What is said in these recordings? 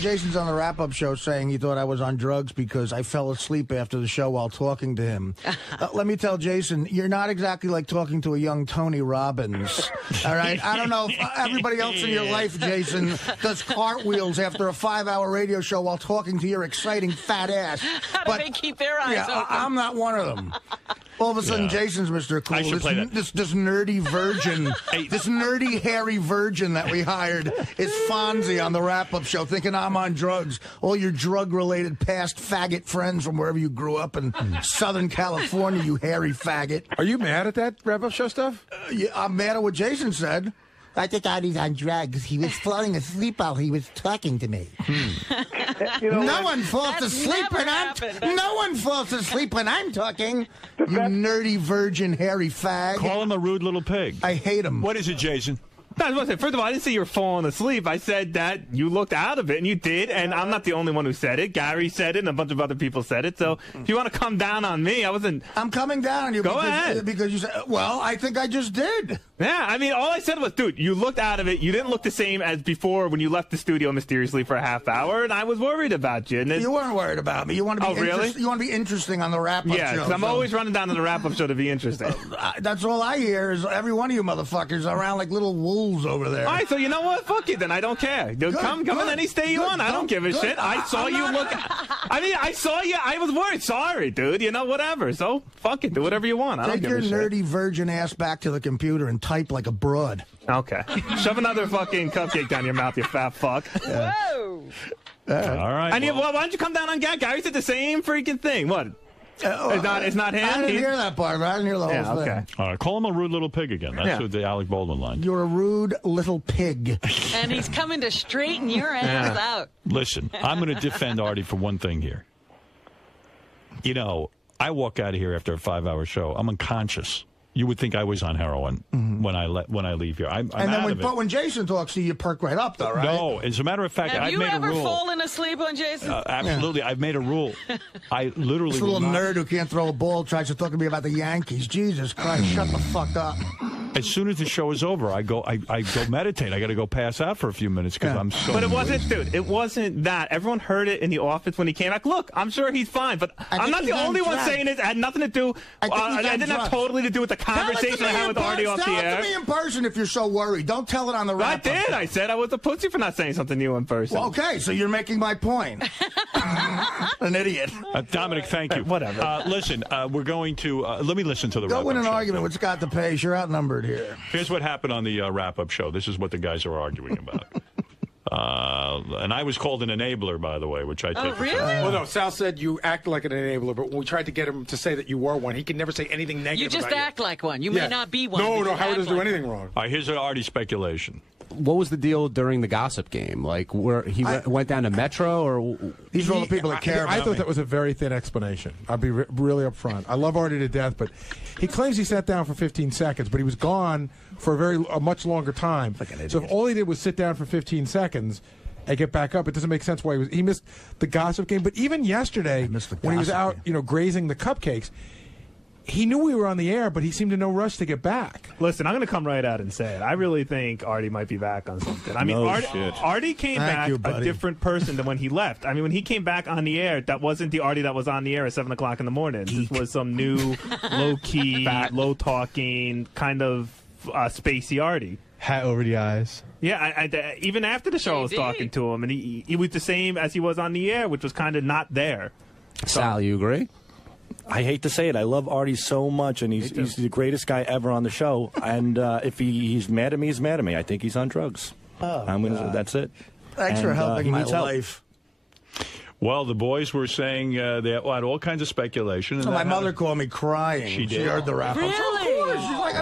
Jason's on the wrap-up show saying he thought I was on drugs because I fell asleep after the show while talking to him. Let me tell Jason, you're not exactly like talking to a young Tony Robbins. All right? I don't know if everybody else in your life, Jason, does cartwheels after a 5-hour radio show while talking to your exciting fat ass. How do they keep their eyes open? I'm not one of them. All of a sudden, Jason's Mr. Cool. This nerdy virgin, this nerdy, hairy virgin that we hired is Fonzie on the wrap-up show thinking I'm on drugs. All your drug-related past faggot friends from wherever you grew up in Southern California, you hairy faggot. Are you mad at that wrap-up show stuff? Yeah, I'm mad at what Jason said. I think Artie's on drugs. He was falling asleep while he was talking to me. No one falls asleep when I'm talking. You nerdy virgin hairy fag. Call him a rude little pig. I hate him. What is it, Jason? No, first of all, I didn't say you were falling asleep. I said that you looked out of it, and you did, and I'm not the only one who said it. Gary said it, and a bunch of other people said it. So if you want to come down on me, I wasn't... I'm coming down on you. Go ahead. Because you said, well, I think I just did. Yeah, I mean, all I said was, dude, you looked out of it. You didn't look the same as before when you left the studio mysteriously for a half hour, and I was worried about you. And you weren't worried about me. You want to be really? You want to be interesting on the wrap-up show. Yeah, because I'm always running down to the wrap-up show to be interesting. That's all I hear is every one of you motherfuckers around like little wolves over there. All right, so you know what? Fuck you then. I don't care. Come on any state you want. I don't give a shit. I saw you look... I mean, I saw you. I was worried. Sorry, dude. You know, whatever. So, fuck it. Do whatever you want. I don't give a shit. Take your nerdy virgin ass back to the computer and type like a broad. Okay. Shove another fucking cupcake down your mouth, you fat fuck. Whoa. All right. And why don't you come down on Gary? Gary said the same freaking thing. What? It's not him? I didn't hear that part, but I didn't hear the whole thing. Okay. All right, call him a rude little pig again. That's the Alec Baldwin line. You're a rude little pig. And he's coming to straighten your ass out. Listen, I'm going to defend Artie for one thing here. You know, I walk out of here after a 5-hour show. I'm unconscious. You would think I was on heroin when I leave here. I'm out of it. But when Jason talks to you, you perk right up, though, right? No, as a matter of fact, I've made a rule. Have you ever fallen asleep on Jason? Absolutely, I've made a rule. I literally. This little nerd who can't throw a ball tries to talk to me about the Yankees. Jesus Christ, shut the fuck up. As soon as the show is over, I go meditate. I got to go pass out for a few minutes because I'm so. But it wasn't, dude. It wasn't that. Everyone heard it in the office when he came back. Look, I'm sure he's fine, but I'm not the only one saying it. It had nothing to do. It didn't have totally to do with the conversation I had with Artie off the air. Tell it to me in person if you're so worried. Don't tell it on the wrap-up. I did. I said I was a pussy for not saying something to you in person. Well, okay, so you're making my point. An idiot. Dominic, thank you. Whatever. Listen, we're going to let me listen to the. Go win an show. argument with Scott DePace. You're outnumbered here. Here's what happened on the wrap-up show. This is what the guys are arguing about. And I was called an enabler, by the way, which I take. Oh, really? Well, no, Sal said you act like an enabler, but when we tried to get him to say that you were one, he could never say anything negative. You just about act like one. You may not be one. No, Howard doesn't do anything wrong. All right, here's an Artie speculation. What was the deal during the gossip game? Like, where he went down to Metro, or these are all the people that care about I thought me. that was a very thin explanation. I'll be really upfront. I love Artie to death, but he claims he sat down for 15 seconds, but he was gone for a much longer time. So if all he did was sit down for 15 seconds and get back up, it doesn't make sense why he missed the gossip game. But even yesterday, when he was out, grazing the cupcakes, he knew we were on the air, but he seemed in no rush to get back. Listen, I'm going to come right out and say it. I really think Artie might be back on something. I mean, Artie came back a different person than when he left. I mean, when he came back on the air, that wasn't the Artie that was on the air at 7 o'clock in the morning. This was some new, low-key, low-talking, kind of spacey Artie. Hat over the eyes. Yeah, even after the show, I was talking to him, and he was the same as he was on the air, which was kind of not there. Sal, you agree? I hate to say it. I love Artie so much, and he's the greatest guy ever on the show. And if he's mad at me, he's mad at me. I think he's on drugs. That's it. Thanks for helping my life. Well, the boys were saying they had all kinds of speculation. And my mother called me crying. She did. She heard the wrap-up. Really? Of course. She's like,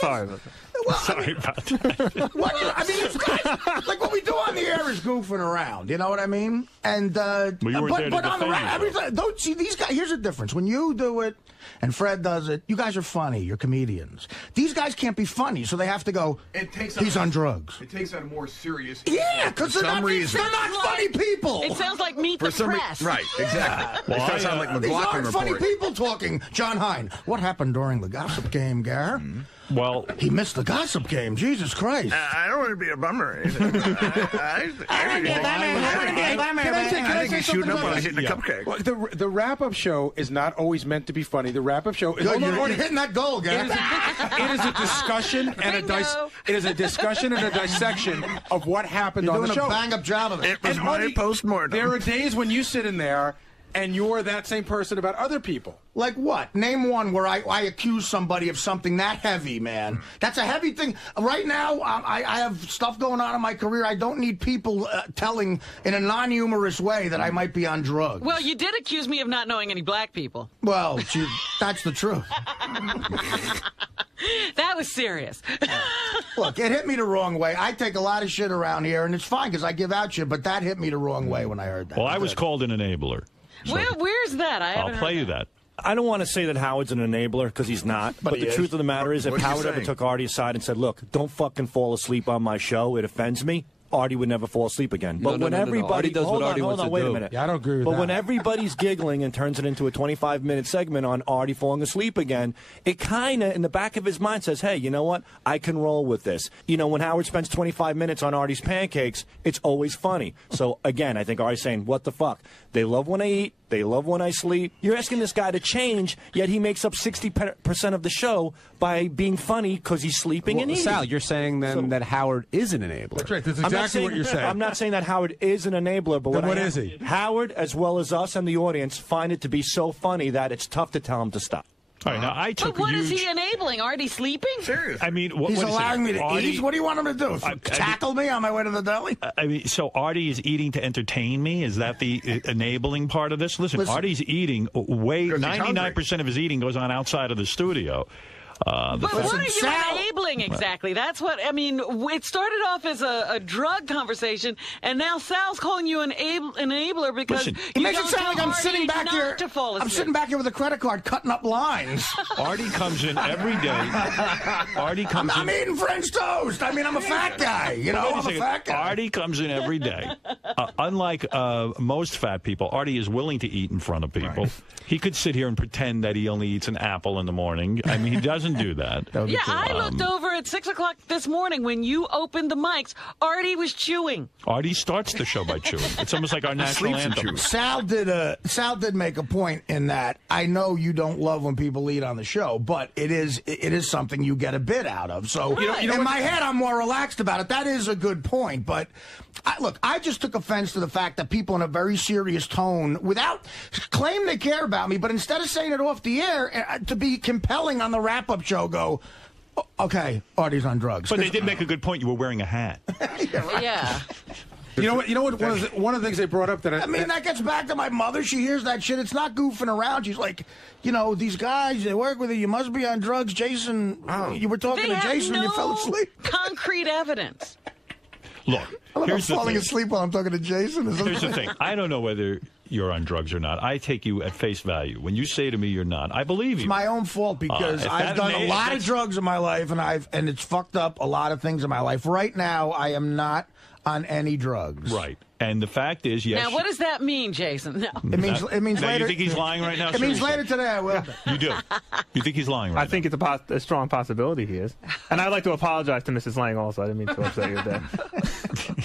sorry about that. Well, sorry about that. I mean, you guys, like what we do on the air is goofing around. You know what I mean? And well, you weren't there to but on the defend don't see these guys. Here's the difference: when you do it and Fred does it, you guys are funny. You're comedians. These guys can't be funny, so they have to go. He's on drugs. It takes on a more serious. Yeah, because they're not funny people. It sounds like Meet the Press. Right, exactly. It does sound like McLaughlin These aren't funny report. people talking. John Hine, what happened during the gossip game, Gar? Well, he missed the gossip game. Jesus Christ. I don't want to be a bummer. I think he's shooting up when I'm hitting a cupcake. Well, the wrap-up show is not always meant to be funny. The wrap-up show is... You're hitting that goal, guys. It is a discussion and a dissection of what happened on the show. You're doing a bang-up job of it. It was my post-mortem. There are days when you sit in there and you're that same person about other people. Like what? Name one where I accuse somebody of something that heavy, man. That's a heavy thing. Right now, I have stuff going on in my career. I don't need people telling in a non-humorous way that I might be on drugs. Well, you did accuse me of not knowing any black people. Well, that's the truth. That was serious. Look, it hit me the wrong way. I take a lot of shit around here, and it's fine because I give out shit, but that hit me the wrong way when I heard that. Well, I was called an enabler. So where's that? I'll play you that. I don't want to say that Howard's an enabler because he's not. But the truth of the matter is, if Howard ever took Artie aside and said, "Look, don't fucking fall asleep on my show. It offends me," Artie would never fall asleep again. But when everybody Artie does what Artie wants to wait do. a minute. Yeah, I don't agree with that. But when everybody's giggling and turns it into a 25-minute segment on Artie falling asleep again, it kind of in the back of his mind says, "Hey, you know what? I can roll with this." You know, when Howard spends 25 minutes on Artie's pancakes, it's always funny. So again, I think Artie's saying, "What the fuck? They love when I eat. They love when I sleep." You're asking this guy to change, yet he makes up 60% of the show by being funny because he's sleeping and eating. Sal, you're saying then that Howard is an enabler. That's right. That's exactly what you're saying. I'm not saying that Howard is an enabler, but what is he? Howard, as well as us and the audience, find it to be so funny that it's tough to tell him to stop. All right, now I took But what is huge... he enabling? Artie sleeping? I mean, he's allowing me to Artie... eat? What do you want him to do? Tackle me on my way to the deli? I mean, so Artie is eating to entertain me? Is that the enabling part of this? Listen, Artie's eating 99% of his eating goes on outside of the studio. But what are you enabling exactly? That's what, I mean, it started off as a drug conversation, and now Sal's calling you an enabler because It you makes it don't sound like tell I'm sitting Artie back here. not to fall asleep. I'm sitting back here with a credit card cutting up lines. Artie comes in every day. Artie comes I'm eating French toast. I mean, I'm a fat guy. You know, I'm a fat guy. Artie comes in every day. Unlike most fat people, Artie is willing to eat in front of people. Right. He could sit here and pretend that he only eats an apple in the morning. I mean, he doesn't do that. Yeah, I looked over at 6 o'clock this morning when you opened the mics. Artie was chewing. Artie starts the show by chewing. It's almost like our national anthem. Sal did make a point in that. I know you don't love when people eat on the show, but it is something you get a bit out of. So in my head, I'm more relaxed about it. That is a good point. But look, I just took offense to the fact that people in a very serious tone, without claim they care about me, but instead of saying it off the air, to be compelling on the wrap-up show, go, okay, Artie's on drugs. But they did make a good point. You were wearing a hat. Yeah. You know what? One of the things they brought up that I mean, that gets back to my mother. She hears that shit. It's not goofing around. She's like, you know, these guys, they work with you. You must be on drugs. Jason, you were talking to Jason and you fell asleep. Concrete evidence. Look, here's the falling asleep while I'm talking to Jason. Here's the thing. I don't know whether you're on drugs or not. I take you at face value. When you say to me you're not, I believe you. It's my own fault because I've done a lot of drugs in my life, and it's fucked up a lot of things in my life. Right now, I am not on any drugs. Right. And the fact is, yes. Now, what does that mean, Jason? No. It means now, later. You think he's lying right now? It means later today I will. You do. You think he's lying right now? I think it's a strong possibility he is. And I'd like to apologize to Mrs. Lang also. I didn't mean to upset you there.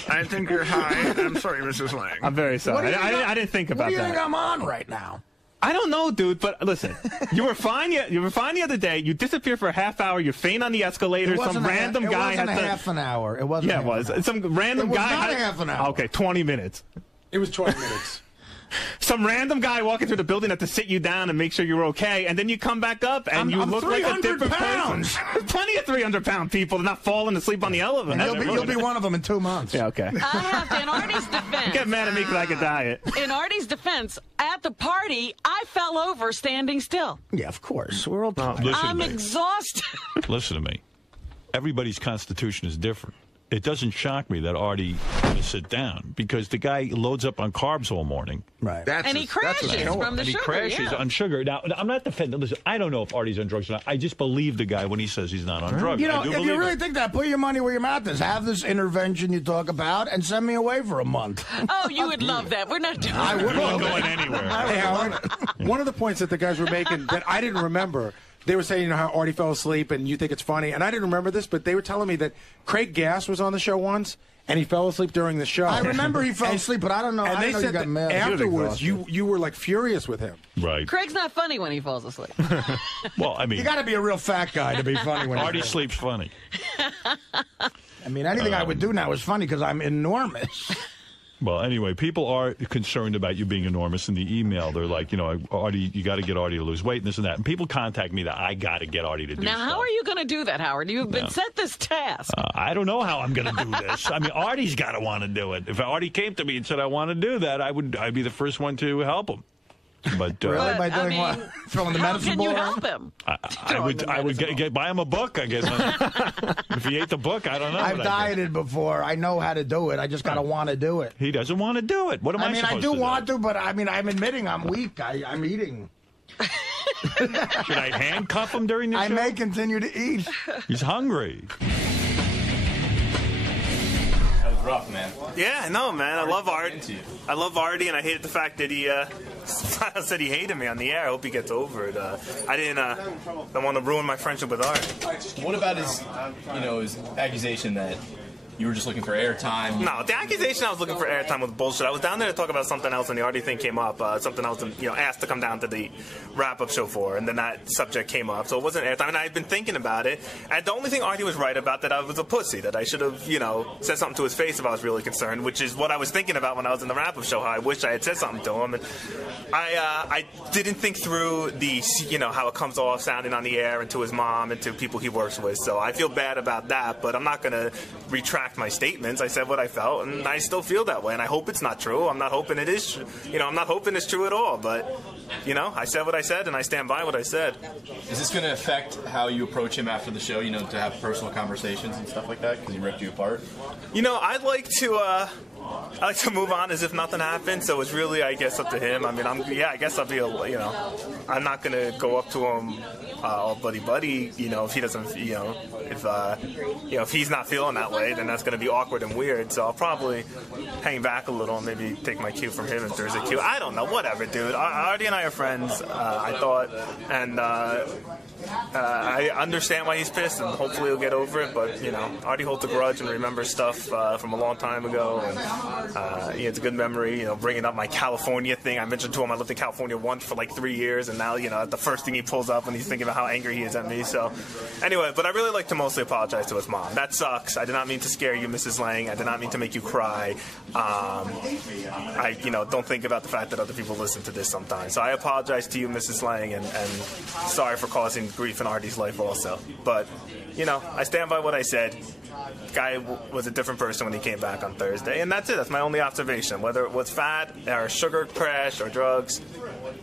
I think you're high. I'm sorry, Mrs. Lang. I'm very sorry. I didn't think about that. What do you think I'm on right now? I don't know, dude, but listen, you were fine the other day. You disappeared for a half hour. You faint on the escalator. Some random guy had half an hour. It wasn't. Yeah, it was. Some random guy. Not half an hour. Okay, 20 minutes. It was 20 minutes. Some random guy walking through the building had to sit you down and make sure you were okay, and then you come back up and you look like a different person. There's plenty of 300-pound people not falling asleep on the elevator. You'll be one of them in 2 months. Yeah, okay. I have to, in Artie's defense. Get mad at me because I could diet. In Artie's defense, at the party, I fell over standing still. Yeah, of course. We're all tired. I'm exhausted. Listen to me. Everybody's constitution is different. It doesn't shock me that Artie to sit down because the guy loads up on carbs all morning. Right. And he crashes from the sugar. He crashes on sugar. Now, I'm not defending. Listen, I don't know if Artie's on drugs or not. I just believe the guy when he says he's not on drugs. You know, if you really think that, put your money where your mouth is. Have this intervention you talk about and send me away for a month. Oh, you would love that. We're not doing I that. wouldn't going anywhere. Hey, Howard, one of the points that the guys were making that I didn't remember, they were saying, how Artie fell asleep and you think it's funny. And I didn't remember this, but they were telling me that Craig Gass was on the show once. And he fell asleep during the show. I remember he fell asleep, but I don't know. And they said you got mad. afterwards, you were like furious with him. Right. Craig's not funny when he falls asleep. Well, I mean, you got to be a real fat guy to be funny when Artie sleeps funny. I mean, anything I would do now is funny because I'm enormous. Well, anyway, people are concerned about you being enormous. In the email, they're like, Artie, you got to get Artie to lose weight and this and that. And people contact me that I got to get Artie to do Now, stuff. how are you going to do that, Howard? You've been set this task. I don't know how I'm going to do this. I mean, Artie's got to want to do it. If Artie came to me and said I want to do that, I'd be the first one to help him. But really, by doing what? Throwing the medicine ball? How can you help him? I would buy him a book, I guess. If he ate the book, I don't know. I've dieted before. I know how to do it. I just got to want to do it. He doesn't want to do it. What am I supposed to do? I do want to, but I mean, I'm admitting I'm weak. I'm eating. Should I handcuff him during the show? I may continue to eat. He's hungry. Rough, man. Yeah, no, man. I love Artie. I love Artie, and I hated the fact that he said he hated me on the air. I hope he gets over it. I don't want to ruin my friendship with Artie. What about his accusation that you were just looking for airtime? No, the accusation I was looking for airtime was bullshit. I was down there to talk about something else, and the Artie thing came up. Something else, asked to come down to the wrap-up show for, and then that subject came up. So it wasn't airtime, and I had been thinking about it. And the only thing Artie was right about, that I was a pussy, that I should have, said something to his face if I was really concerned, which is what I was thinking about when I was in the wrap-up show. How I wish I had said something to him, and I didn't think through the, how it comes off sounding on the air and to his mom and to people he works with. So I feel bad about that, but I'm not going to retract my statements. I said what I felt, and I still feel that way, and I hope it's not true. I'm not hoping it is, I'm not hoping it's true at all, but, I said what I said, and I stand by what I said. Is this going to affect how you approach him after the show, to have personal conversations and stuff like that, because he ripped you apart? I'd like to move on as if nothing happened, so it's really, I guess, up to him. I mean, I guess I'll be, I'm not going to go up to him all buddy-buddy, if he doesn't, if he's not feeling that way, then that's going to be awkward and weird, so I'll probably hang back a little and maybe take my cue from him if there's a cue. I don't know, whatever, dude. Artie and I are friends, I thought, and I understand why he's pissed, and hopefully he'll get over it, but, Artie holds a grudge and remembers stuff from a long time ago, and it's a good memory, bringing up my California thing. I mentioned to him I lived in California once for like 3 years, and now, the first thing he pulls up when he's thinking about how angry he is at me. So, anyway, but I really like to mostly apologize to his mom. That sucks. I did not mean to scare you, Mrs. Lang. I did not mean to make you cry. I don't think about the fact that other people listen to this sometimes. So I apologize to you, Mrs. Lang, and sorry for causing grief in Artie's life also. But, I stand by what I said. Guy was a different person when he came back on Thursday, and that's it. That's my only observation. Whether it was fat or sugar crash or drugs,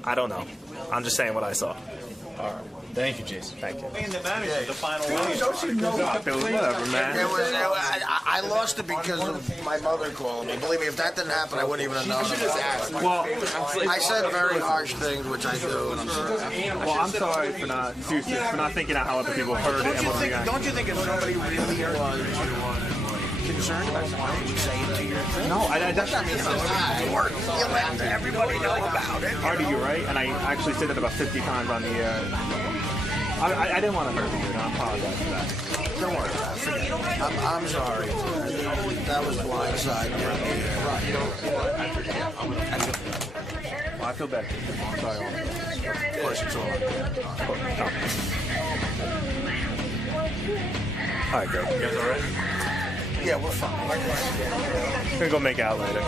I don't know. I'm just saying what I saw. All right. Thank you, Jason. Thank you. And the manager, the final one. Whatever, man. I lost it because of my mother calling me. Believe me, if that didn't happen, I wouldn't even have known. Well, I said very harsh things, which I do, and I'm sorry. Well, I'm sorry for not thinking out how other people heard it and what reacted. Don't you think if somebody really was concerned about something, you say it to your friend? No, that's not me. Work. You let everybody know about it. Artie, you're right, and I actually said that about 50 times on the air. I didn't want to hurt you, and I apologize for that. Don't worry about it. I'm sorry. That was blindside. Well, I feel bad. Sorry. Of course, it's all All right, good. You guys all right? Yeah, we're fine. We're gonna go make out later.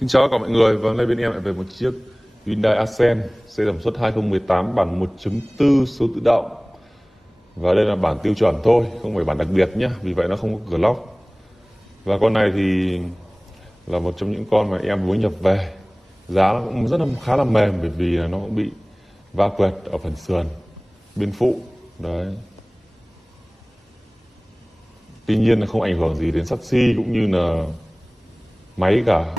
Xin chào các mọi người, và hôm nay bên em lại về một chiếc Hyundai Accent xe sản xuất 2018 bản 1.4 số tự động. Và đây là bản tiêu chuẩn thôi, không phải bản đặc biệt nhé, vì vậy nó không có cửa lóc. Và con này thì là một trong những con mà em mới nhập về. Giá nó cũng khá là mềm, bởi vì là nó cũng bị va quẹt ở phần sườn bên phụ. Đấy. Tuy nhiên là không ảnh hưởng gì đến chassis cũng như là máy cả.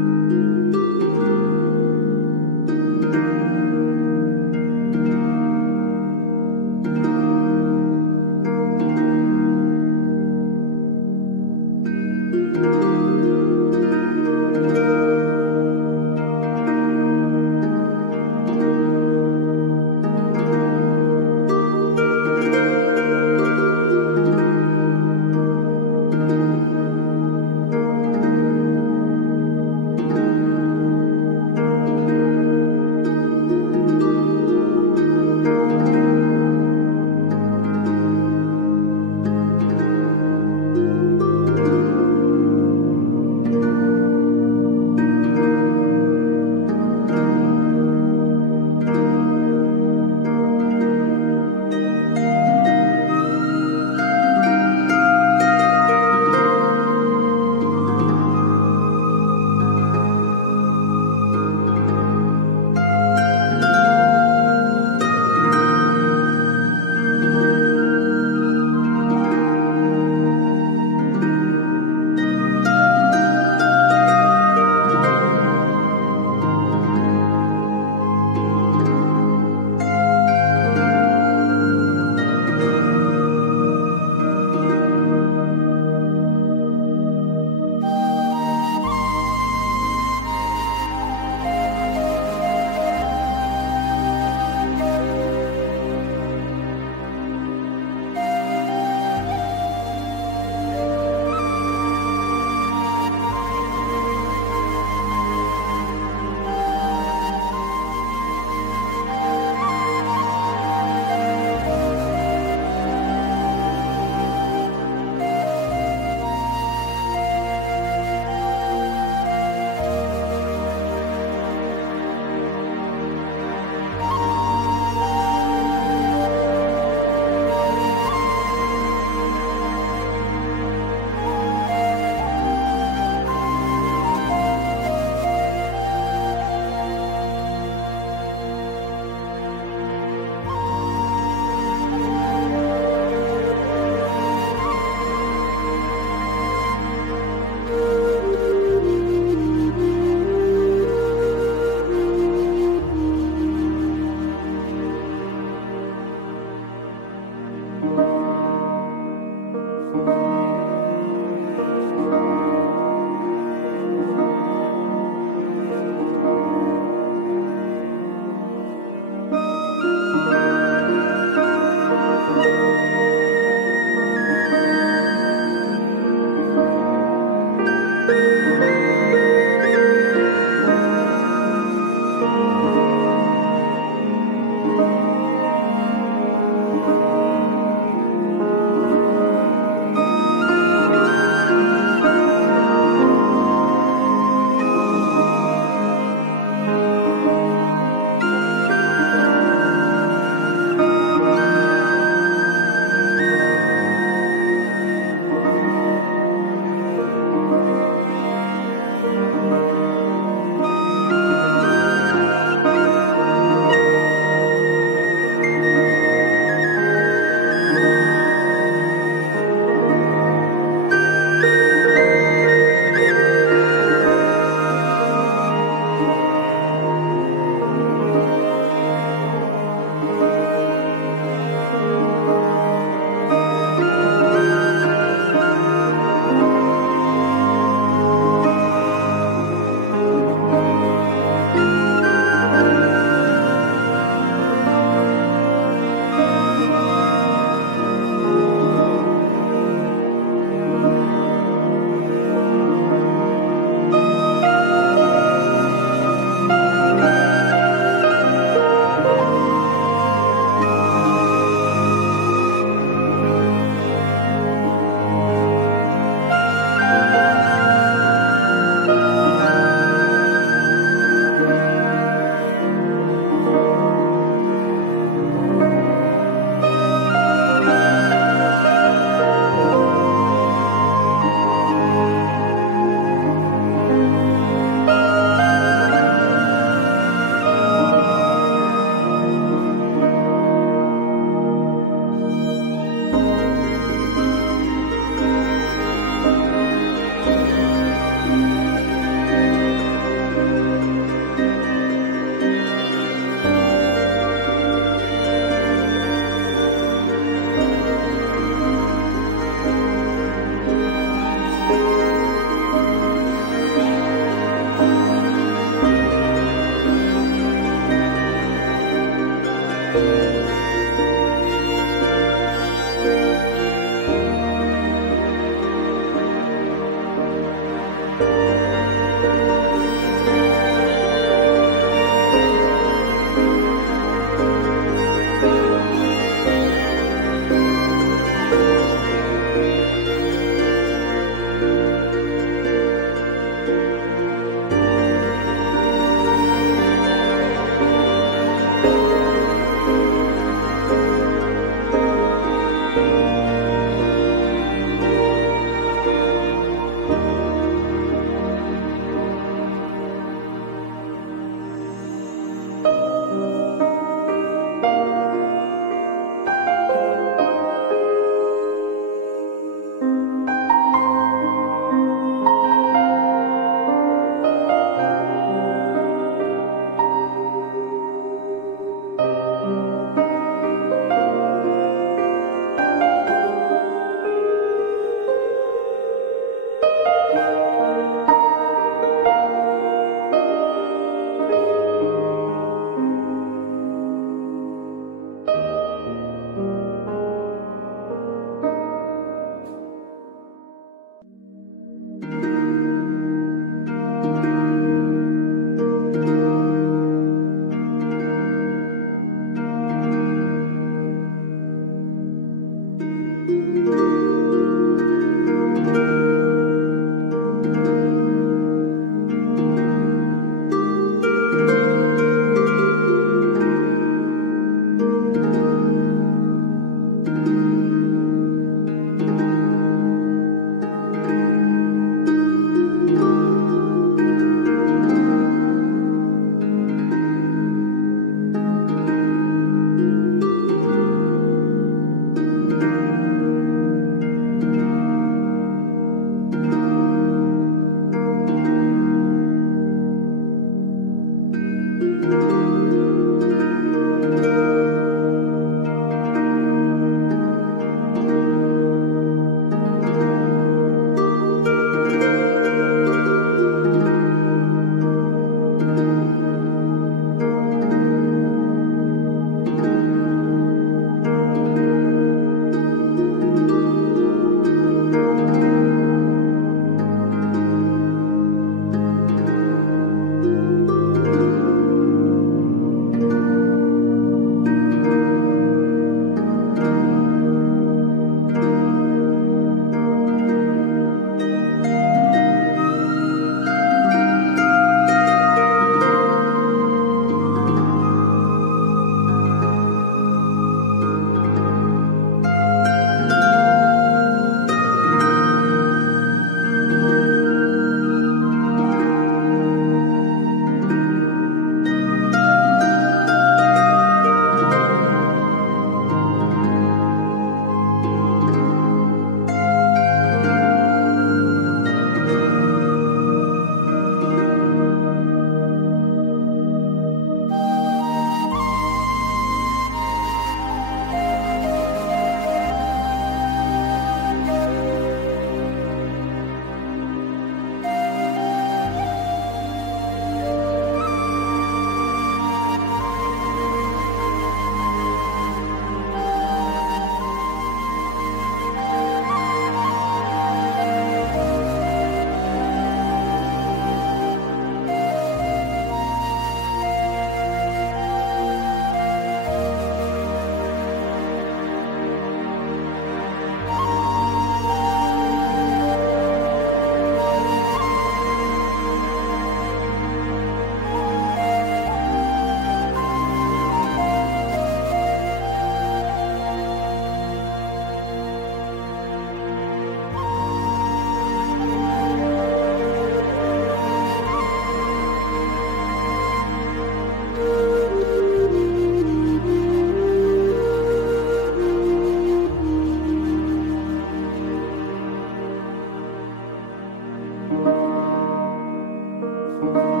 Bye.